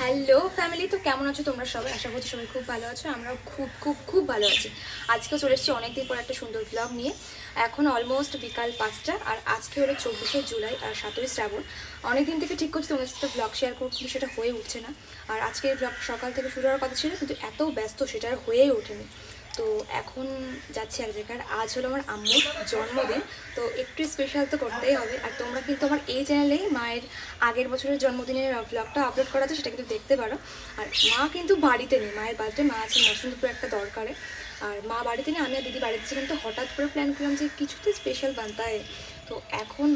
Hello family, তো কেমন আছো তোমরা সবাই? আশা করছি সবাই খুব ভালো আছো। আমরাও খুব খুব খুব ভালো আছি। আজকেও চলে এসেছি অনেকদিন পর একটা সুন্দর ব্লগ নিয়ে। এখন অলমোস্ট বিকাল 5টা, আর আজকে হলো 24শে জুলাই আর 7ই শ্রাবণ। অনেকদিন থেকে ঠিক করছি তোমাদের সাথে ব্লগ শেয়ার করবো, কিন্তু সেটা হয়ে উঠছে না। আর আজকে ব্লগ সকাল থেকে শুরু হওয়ার কথা ছিল, কিন্তু এত ব্যস্ত সেটা আর হয়েই ওঠেনি। তো এখন যাচ্ছি এক জায়গায়। আজ হলো আমার আম্মুর জন্মদিন, তো একটু স্পেশাল তো করতেই হবে। আর তোমরা কিন্তু আমার এই চ্যানেলেই মায়ের আগের বছরের জন্মদিনের ব্লগটা আপলোড করা আছে, সেটা কিন্তু দেখতে পারো। আর মা কিন্তু বাড়িতে নেই, মায়ের বার্থডে, মা আছে মসুন্দপুর একটা দরকারে। আর মা বাড়িতে নেই, আমি আর দিদি বাড়িতে ছিলাম। তো হঠাৎ করে প্ল্যান করলাম যে কিছু তো স্পেশাল বানতে হয়। তো এখন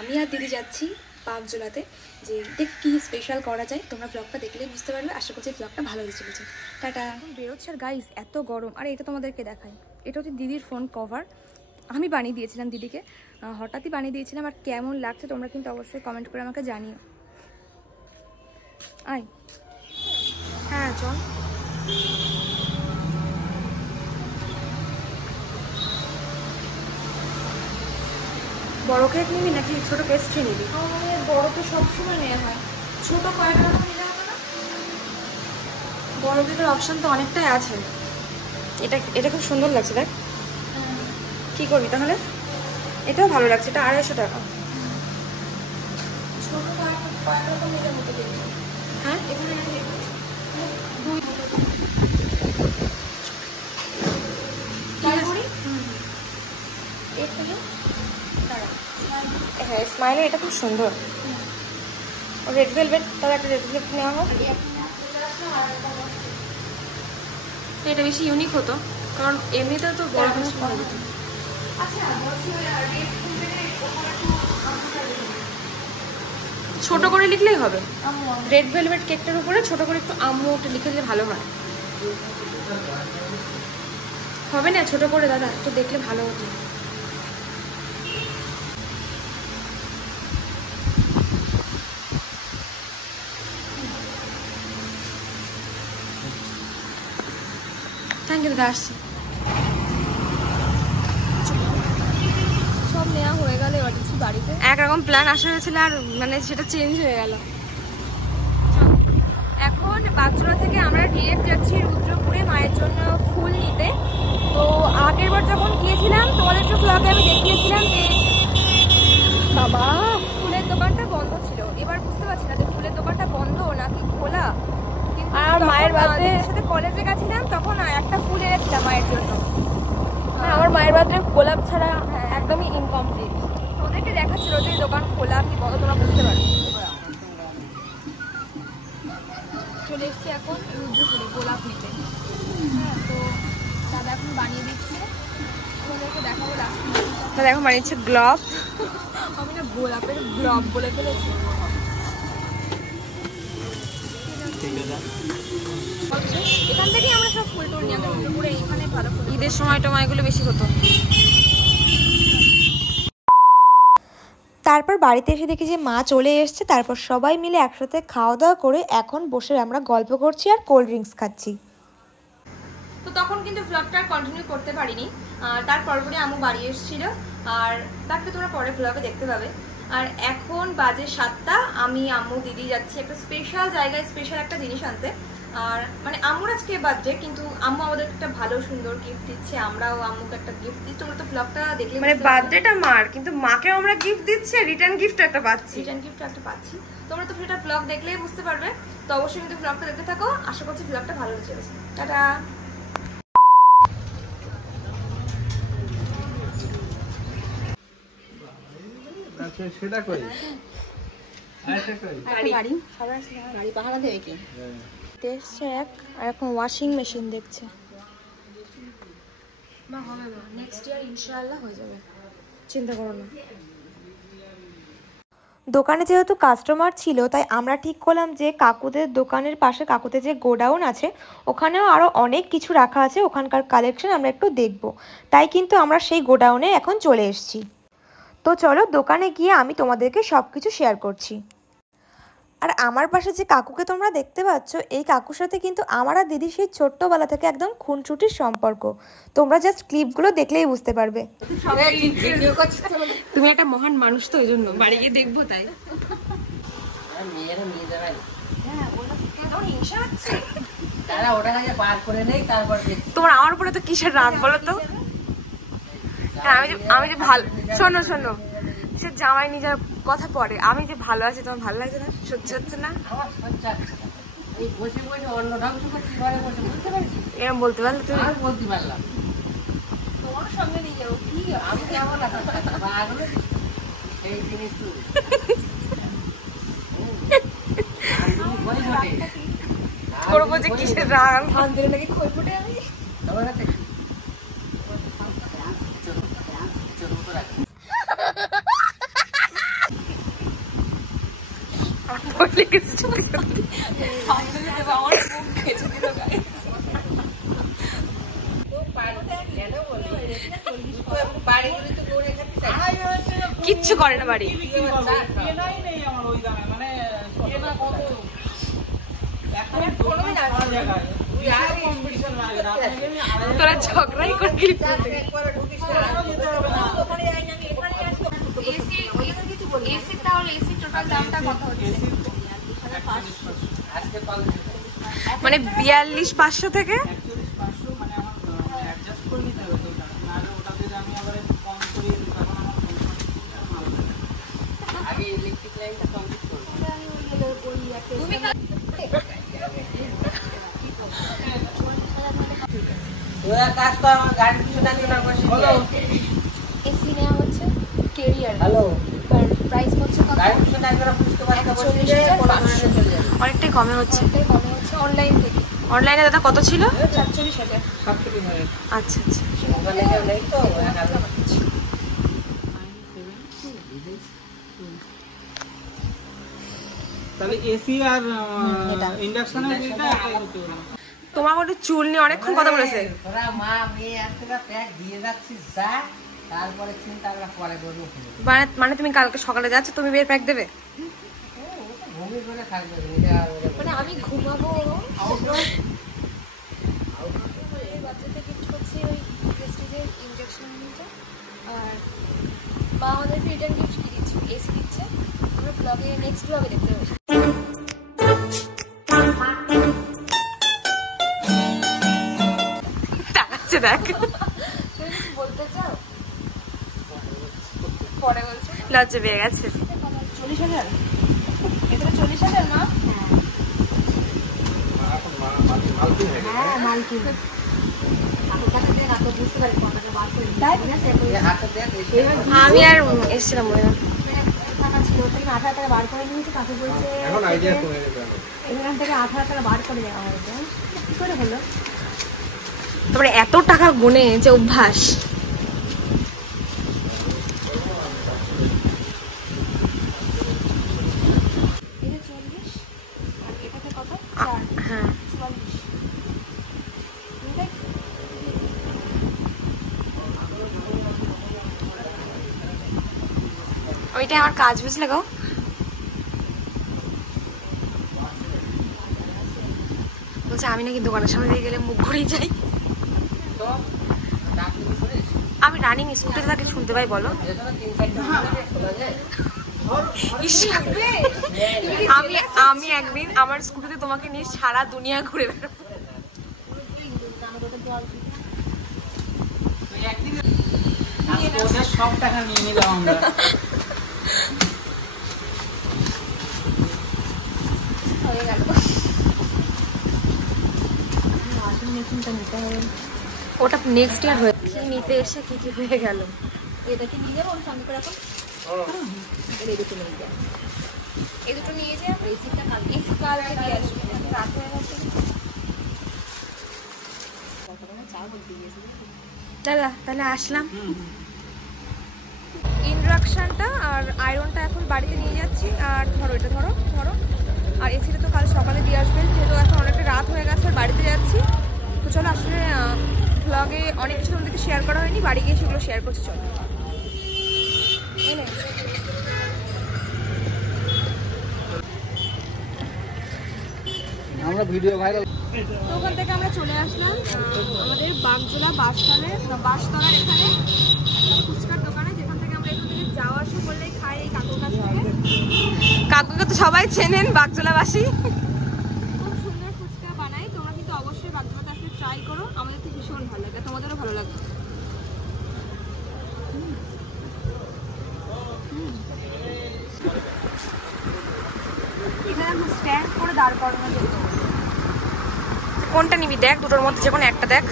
আমি আর দিদি যাচ্ছি পাকজোলাতে, যে দেখ কী স্পেশাল করা যায়। তোমরা ব্লগটা দেখলেই বুঝতে পারবে। আশা করছি ব্লগটা ভালো হয়ে চলেছে। টাটা। বেরোচ্ছে আর গাইস এত গরম। আর এটা তোমাদেরকে দেখাই, এটা হচ্ছে দিদির ফোন কভার। আমি বানিয়ে দিয়েছিলাম দিদিকে, হঠাৎই বানিয়ে দিয়েছিলাম। আর কেমন লাগছে তোমরা কিন্তু অবশ্যই কমেন্ট করে আমাকে জানিও। আয়, হ্যাঁ চল। বড় কেক নিবি নাকি ছোটো পেস্ট্রি নিবি? বড় তো সবসময় নেওয়া হয়, ছোটো কয়েকটা নিলে হবে না? বড় কেকের অপশান তো অনেকটাই আছে। এটা খুব সুন্দর লাগছে, দেখ। কি করবি তাহলে? এটাও ভালো লাগছে, এটা 250 টাকা। ছোটো কয়েকটা নিলে মতো দেখবি। হ্যাঁ, এখানে হ্যাঁ, স্মাইলে এটা খুব সুন্দর। রেড ভেলভেট, তার একটা রেড ভেলভেট নেওয়া হোক। এটা বেশি ইউনিক হতো, কারণ এমনিতে তো বড় জিনিস পাওয়া যেত। ছোট করে লিখলেই হবে। রেড ভেলভেট কেকটার উপরে ছোট করে একটু আম্মু লিখে দিলে ভালো হয়। হবে না ছোট করে দাদা? একটু দেখলে ভালো হতো। থ্যাংক ইউ দাদা, আসছি। সব নেওয়া হয়ে গেল, এবার কিছু বাড়িতে একরকম প্ল্যান আসা হয়েছিল, আর মানে সেটা চেঞ্জ হয়ে গেল। এখন বাগচুড়া থেকে আমরা ডিরেক্ট যাচ্ছি রুদ্রপুরে মায়ের জন্য ফুল নিতে। তো আগের বার যখন গিয়েছিলাম তোমাদের তো ব্লগে আমি দেখিয়েছিলাম যে বাবা ফুলের দোকানটা বন্ধ ছিল। এবার বুঝতে পারছি না যে ফুলের দোকানটা বন্ধ নাকি খোলা। আর মায়ের বার্থডে সাথে কলেজে গেছিলাম, তখন একটা ফুল এনেছিলাম মায়ের জন্য। আমার মায়ের বার্থডে গোলাপ ছাড়া একদমই ইনকমপ্লিট। ওদেরকে দেখাচ্ছিল যে দোকান খোলা কি বন্ধ, তোমরা বুঝতে পারো। চলে এসছি এখন রুদ্রপুরে গোলাপ নিতে। হ্যাঁ, তো দাদা এখন বানিয়ে দিচ্ছে, তোমাদেরকে দেখাবো। দাদা এখন বানিয়েছে গ্লোব। আমি না গোলাপের গ্লোব বলে ফেলেছি। এখান থেকেই আমরা সব ফুল টুল নিয়ে রুদ্রপুরে, এখানে ভালো ফুল। ঈদের সময় টমা এগুলো বেশি হতো। তারপর বাড়িতে এসে দেখি যে মা চলে এসছে। তারপর সবাই মিলে একসাথে খাওয়া দাওয়া করে এখন বসে আমরা গল্প করছি আর কোল্ড ড্রিঙ্কস খাচ্ছি। তো তখন কিন্তু ব্লগটা কন্টিনিউ করতে পারিনি, আর তার পরপরই আম্মু বাড়ি এসেছিল, আর তারপরে তোমরা পরে ব্লগে দেখতে পাবে। আর এখন বাজে 7টা, আমি আম্মু দিদি যাচ্ছি একটা স্পেশাল জায়গায়, স্পেশাল একটা জিনিস আনতে। আর মানে আম্মুর আজকে বার্থডে, কিন্তু আম্মু আমাদের একটা ভালো সুন্দর গিফট দিচ্ছে, আমরাও আম্মুকে একটা গিফট দিচ্ছি। তোমরা তো ব্লগটা দেখলে মানে বার্থডেটা মার, কিন্তু মাকেও আমরা গিফট দিচ্ছি, রিটার্ন গিফট একটা পাচ্ছি। তোমরা তো সেটা ব্লগ দেখলেই বুঝতে পারবে। তো অবশ্যই কিন্তু ব্লগটা দেখতে থাকো, আশা করছি ব্লগটা ভালো হয়ে চলেছে। টাটা। সেটা কই গাড়ি পাহারা দেবে কি দেখছে এক, আর এখন ওয়াশিং মেশিন দেখছে। বা হবে না, নেক্সট ইয়ার ইনশাআল্লাহ হয়ে যাবে, চিন্তা করো না। দোকানে যেহেতু কাস্টমার ছিল, তাই আমরা ঠিক করলাম যে কাকুদের দোকানের পাশে, কাকুদের যে গোডাউন আছে ওখানেও আরও অনেক কিছু রাখা আছে, ওখানকার কালেকশন আমরা একটু দেখব। তাই কিন্তু আমরা সেই গোডাউনে এখন চলে এসেছি। তো চলো দোকানে গিয়ে আমি তোমাদেরকে সব কিছু শেয়ার করছি। আর আমার পাশে যে কাকুকে তোমরা দেখতে পাচ্ছ, এই কাকুর সাথে কিন্তু আমার আর দিদির সেই ছোট্টবেলা থেকে একদম খুনসুটির সম্পর্ক। তোমরা জাস্ট ক্লিপগুলো দেখলেই বুঝতে পারবে। তুমি একটা মহান মানুষ, তো ওই জন্য বাড়ি গিয়ে দেখবো। তাই হ্যাঁ, তারা ওটা কাছে পার করে নেই, তারপর তোমার আমার উপরে তো কিসের রাগ বলো তো? হ্যাঁ, আমি যে ভালো, শোনো শোনো, সে জামাই নিজের কথা পড়ে, আমি যে ভালো আছি তোমার ভালো লাগছে না? সহ্য হচ্ছে না? আমার সজ্জা হচ্ছে না। এই বসে বসে অন্য ধ্বংস করছি, ঘরে বসে বুঝতে পারছি, এরকম বলতে পারলে তুমি? আর বলতে পারলাম তোমার সঙ্গে নিয়ে যাবো কি আমি কেমন পাগল সেই জিনিস তুই করবো যে কিসের রাগ? আমি ধান দিলে নাকি খই ফুটে আমি তোমার কাছে বলে গেছি সত্যি সত্যি। ধান দিলে দেবো আমার মুখ খেচে দিল গায়ে কিচ্ছু করে না বাড়ি। তোরা ঝগড়াই করবি। এসি তাহলে এসি টোটাল দামটা কত হচ্ছে? মানে 42,500 থেকে আগে ইলেকট্রিক লাইনটা কমপ্লিট করবো। তোরা কাজ কর, আমার গাড়ির পিছনে না বসে এসি নেওয়া হচ্ছে কেরিয়ার হ্যালো আর প্রাইস হচ্ছে কত? গাড়ির পিছনে একবার বুঝতে পারছি বসে চলে যাবে। অনেকটাই কমে হচ্ছে। অনেকটাই কমে হচ্ছে অনলাইন থেকে। অনলাইনে দাদা কত ছিল? 47,000। আচ্ছা আচ্ছা। ওখানে কেউ নেই তো তাহলে এসি আর ইন্ডাকশনের বিলটা একই হতে পারে। তোমার মধ্যে চুল নিয়ে অনেকক্ষণ কথা বলেছে। তোরা মা মেয়ে একটা প্যাক দিয়ে যাচ্ছিস যা, তারপরে চিন্তা আমরা পরে করবো। মানে তুমি কালকে সকালে যাচ্ছ, তুমি বিয়ের প্যাক দেবে? ঘুমিয়ে ঘুরে থাকবে নিজে আর মানে আমি ঘুমাবো এই বাচ্চাতে গিফট করছি ওই প্রেস্টিজের ইনজেকশন নিতে। আর মা আমাদের রিটার্ন গিফট কি দিচ্ছে? এসি দিচ্ছে। আমরা ব্লগে নেক্সট ব্লগে দেখতে পাবো। দেখাচ্ছে দেখ, তুমি কিছু বলতে চাও? পরে বলছো। লজ্জা পেয়ে গেছে। 40,000? এটা 40,000 না? আমি আর এসেছিলাম মনে হয়। এখন আইডিয়া কমে গেছে আমার। তারপরে এত টাকা গুনে যে অভ্যাস। এটা 40 আর এটাতে কত? 4। হ্যাঁ 44। ওইটাই আমার কাজ, বুঝলে গো? বলছে আমি নাকি দোকানের সামনে দিয়ে গেলে মুখ ঘুরেই যাই। তো ডাক্তার শুনিস আমি রানিং স্কুটিতে তাকে শুনতে পাই, বলো? যেটা 3-4টা শোনা যায়। ইস, আমি একদিন আমার স্কুটিতে তোমাকে নিয়ে সারা দুনিয়া ঘুরে বেড়াবো। আজকে ওদের সব টাকা নিয়ে নিলাম আমরা। হয়ে গেল। ওটা নেক্সট ইয়ার হয়ে কি নিতে এসে কি কি হয়ে গেল। এটা কি নিয়ে যাবো সঙ্গে করে এখন? এই দুটো নিয়ে যা। এই দুটো নিয়ে যা। এসিটা কালকে দিয়ে আসবে। রাত হয়ে গেছে। দাদা তাহলে আসলাম। ইন্ডাকশনটা আর আয়রনটা এখন বাড়িতে নিয়ে যাচ্ছি। আর ধরো এটা ধরো ধরো। আর এসিটা তো কাল সকালে দিয়ে আসবে, যেহেতু এখন অনেকটা রাত হয়ে গেছে আর বাড়িতে যাচ্ছি। তো চলো, আসলে ব্লগে অনেক কিছু তোমাদেরকে শেয়ার করা হয়নি, বাড়ি গিয়ে সেগুলো শেয়ার করছি। চলো আমরা ভিডিও ভাইরাল। তো ওখান থেকে আমরা চলে আসলাম আমাদের বাগজোলা বাসতলার এখানে ফুচকার দোকানে, যেখান থেকে আমরা এখান থেকে যাওয়া আসা করলেই খাই এই কাকুর কাছ থেকে। কাকুকে তো সবাই চেনেন, বাগজোলাবাসী। খুব সুন্দর করে দাঁড় করানো যেত। কোনটা নিবি দেখ, দুটোর মধ্যে যে কোনো একটা দেখ।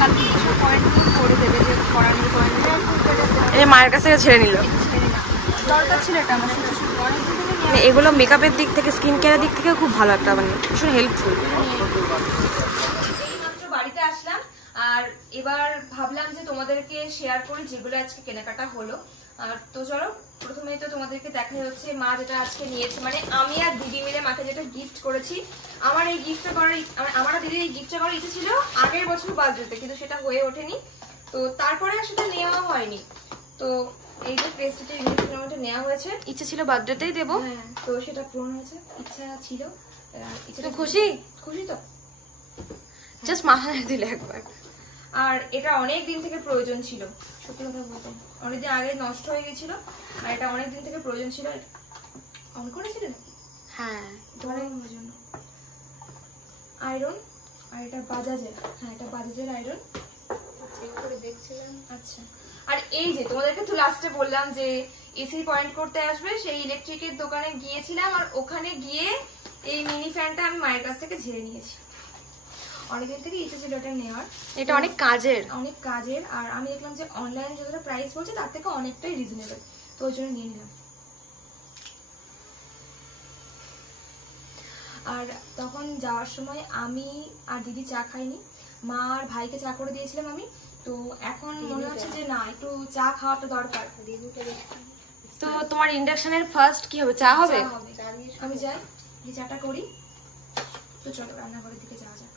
কালকে কিছু পয়েন্ট করে দেবে, যে করানোর পয়েন্ট এই মায়ের কাছ থেকে ছেড়ে নিল। দরকার ছিল এটা আমার সাথে। মানে এগুলো মেকআপের দিক থেকে, স্কিন কেয়ারের দিক থেকে খুব ভালো একটা, মানে ভীষণ হেল্পফুল। এইমাত্র বাড়িতে আসলাম আর এবার ভাবলাম যে তোমাদেরকে শেয়ার করি যেগুলো আজকে কেনাকাটা হলো। আর তো চলো প্রথমেই তো তোমাদেরকে দেখা হচ্ছে মা যেটা আজকে নিয়েছে, মানে আমি আর দিদি মিলে মাকে যেটা গিফট করেছি। আমার এই গিফটটা করার, আমার আর দিদির এই গিফটটা করার ইচ্ছে ছিল আগের বছর বার্থডেতে, কিন্তু সেটা হয়ে ওঠেনি। তো তারপরে আর সেটা নেওয়া হয়নি। তো এই যে প্রেস্টিজের ইন্ডাকশনের মধ্যে নেওয়া হয়েছে, ইচ্ছে ছিল বার্থডেতেই দেবো। হ্যাঁ তো সেটা পূরণ হয়েছে, ইচ্ছা ছিল। তুই খুশি? খুশি তো। জাস্ট মাথায় দিলে একবার। আর এটা অনেক দিন থেকে প্রয়োজন ছিল, সত্যি কথা বলতে অনেকদিন আগে নষ্ট হয়ে গেছিল, আর এটা অনেক দিন থেকে প্রয়োজন ছিল। অন করেছিলেন? হ্যাঁ, ধরার জন্য আয়রন, আর এটা বাজাজের। হ্যাঁ এটা বাজাজের আয়রন, দেখছিলাম। আচ্ছা, আর এই যে তোমাদেরকে তো লাস্টে বললাম যে এসি পয়েন্ট করতে আসবে, সেই ইলেকট্রিকের দোকানে গিয়েছিলাম, আর ওখানে গিয়ে এই মিনি ফ্যানটা আমি মায়ের কাছ থেকে ঝেড়ে নিয়েছি। অনেকদিন থেকে ইচ্ছে ছিল এটা নেওয়ার, এটা অনেক কাজের। আর আমি দেখলাম যে অনলাইনে যতটা প্রাইস বলছে তার থেকে অনেকটাই রিজনেবল, তো ওই জন্য নিয়ে নিলাম। আর তখন যাওয়ার সময় আমি আর দিদি চা খাইনি, মা আর ভাইকে চা করে দিয়েছিলাম আমি। তো এখন মনে হচ্ছে যে না, একটু চা খাওয়াটা দরকার। তো তোমার ইন্ডাকশনের ফার্স্ট কি হবে? চা হবে? আমি যাই, এই চাটা করি। তো চলো রান্নাঘরের দিকে যাওয়া যাক।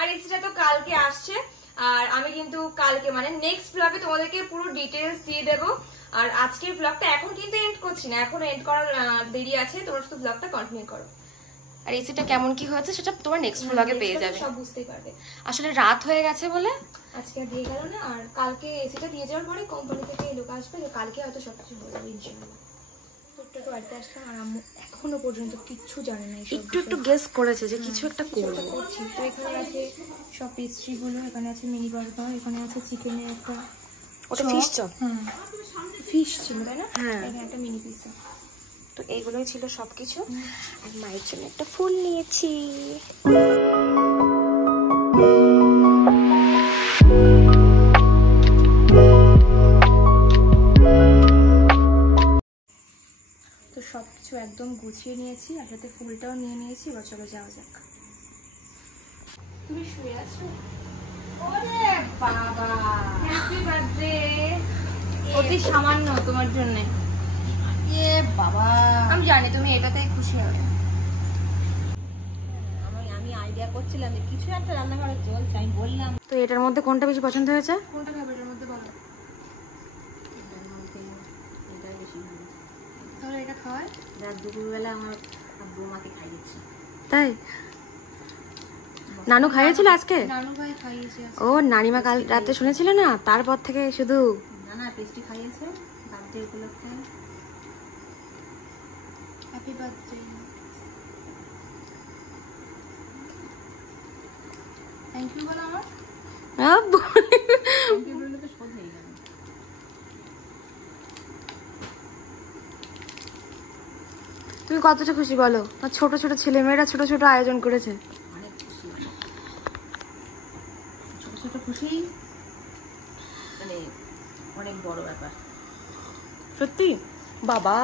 আর এসিটা তো কালকে আসছে, আর আমি কিন্তু কালকে মানে নেক্সট ব্লগে তোমাদেরকে পুরো ডিটেলস দিয়ে দেবো। আর আজকের ব্লগটা এখন কিন্তু এন্ড করছি না, এখন এন্ড করার দেরি আছে, তোমরা শুধু ব্লগটা কন্টিনিউ করো। আর এসিটা কেমন কি হয়েছে সেটা তোমার নেক্সট ব্লগে পেয়ে যাবে। সব বুঝতেই পারবে। আসলে রাত হয়ে গেছে বলে আজকে আর দিয়ে গেল না, আর কালকে এসিটা দিয়ে যাওয়ার পরে কোম্পানি থেকে লোক আসবে, তো কালকে হয়তো সবকিছু হয়ে যাবে ইনশাআল্লাহ। তো বাড়িতে আসলাম আর আম্মু এখনো পর্যন্ত কিচ্ছু জানে না। একটু গেস করেছে যে কিছু একটা করবো। করছি তো এখানে আছে সব পেস্ট্রিগুলো, এখানে আছে মিনি বার্গার, এখানে আছে চিকেনের একটা, ওটা ফিশ চপ। হ্যাঁ ফিশ ছিল তাই না? হ্যাঁ, এখানে একটা মিনি পিৎজা। তো এইগুলোই ছিল সবকিছু। আর মায়ের জন্য একটা ফুল নিয়েছি। তো সবকিছু একদম গুছিয়ে নিয়েছি, আর সাথে ফুলটাও নিয়ে নিয়েছি। এবার চলো যাওয়া যাক। তুমি শুয়ে আছো? ওরে বাবা, হ্যাপি বার্থডে। অতি সামান্য তোমার জন্য। এ বাবা, আমি জানি তুমি এটাতেই খুশি হবে। আমি আইডিয়া করছিলাম যে কিছু একটা রান্নাঘরে চলছে, আমি বললাম। তো এটার মধ্যে কোনটা বেশি পছন্দ হয়েছে? কোনটা খাবে এটার মধ্যে বলো? এটাই বেশি ভালো। তাহলে এটা খাওয়ায়। রাত দুপুরবেলা আমার বৌমাকে খাইয়েছি। তাই নানু খাইয়েছিল আজকে? নানু ভাই খাইয়েছে। ও নানিমা কাল রাতে শুনেছিল না, তারপর থেকে শুধু না পেস্ট্রি খাইয়েছে বার্থডে উপলক্ষে। Happy birthday. থ্যাংক ইউ বলো আমার। তুমি কতটা খুশি বলো? আর ছোট ছোট ছেলেমেয়েরা ছোট ছোট আয়োজন করেছে। অনেক খুশি, ছোট ছোট খুশি, মানে অনেক বড় ব্যাপার সত্যি। বাবা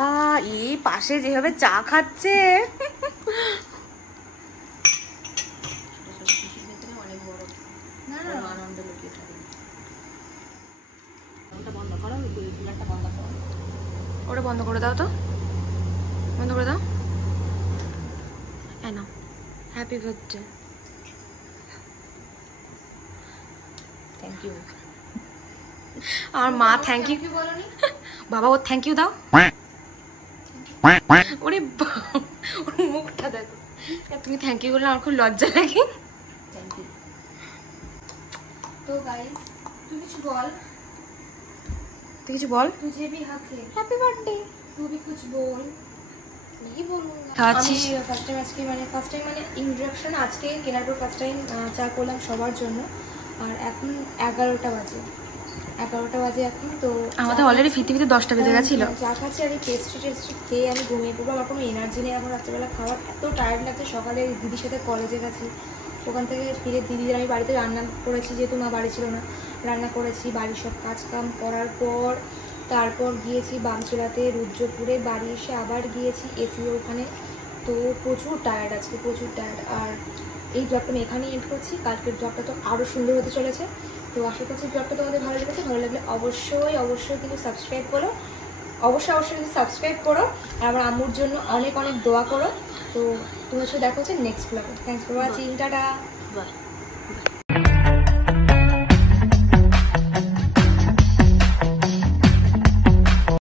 এই পাশে যেভাবে চা খাচ্ছে, ছোট ছোট খুশির ভেতরে অনেক বড় আনন্দ লুকিয়ে থাকে। ওটা বন্ধ করো, কুলারটা বন্ধ করো। ওটা বন্ধ করে দাও তো, বন্ধ করে দাও। না হ্যাপি বার্থডে। Thank you. আর মা থ্যাংক ইউ বলোনি? বাবা ও থ্যাংক ইউ দাও। ওরে ওর মুখটা দেখো। তুমি থ্যাংক ইউ বললে আমার খুব লজ্জা লাগে। Thank you. তো গাইস তুই কিছু বল। তুই কিছু বল। तुझे भी हक है। Happy birthday. तू भी कुछ बोल। नहीं बोलूंगा। খাচ্ছিস? আমি ফার্স্ট টাইম মানে ইন্ডাকশন আজকে কেনার পর ফার্স্ট টাইম চা করলাম সবার জন্য। আর এখন 11টা বাজে। 11টা বাজে এখন। তো আমাদের অলরেডি ফিরতে ফিরতে 10টা বেজে গেছিলো। চা খাচ্ছি আর এই পেস্ট্রি খেয়ে আমি ঘুমিয়ে পড়বো। আমার কোনো এনার্জি নেই এখন রাত্রেবেলা খাওয়ার, এত টায়ার্ড লাগছে। সকালে দিদির সাথে কলেজে গেছি, ওখান থেকে ফিরে দিদিদের আমি বাড়িতে রান্না করেছি, যেহেতু মা বাড়ি ছিল না, রান্না করেছি। বাড়ির সব কাজ কাম করার পর তারপর গিয়েছি বামচুলাতে, রুদ্রপুরে। বাড়ি এসে আবার গিয়েছি এসিও ওখানে। তো প্রচুর টায়ার্ড আজকে, প্রচুর টায়ার্ড। আর এই ব্লগটা আমি এখানেই এন্ড করছি। কালকের ব্লগটা তো আরও সুন্দর হতে চলেছে। তো আশা করছি ব্লগটা তোমাদের ভালো লেগেছে। ভালো লাগলে অবশ্যই কিন্তু সাবস্ক্রাইব করো, অবশ্যই কিন্তু সাবস্ক্রাইব করো। আর আমার আম্মুর জন্য অনেক অনেক দোয়া করো। তো তোমার সাথে দেখা হচ্ছে নেক্সট ব্লগে। Thanks for watching, tata.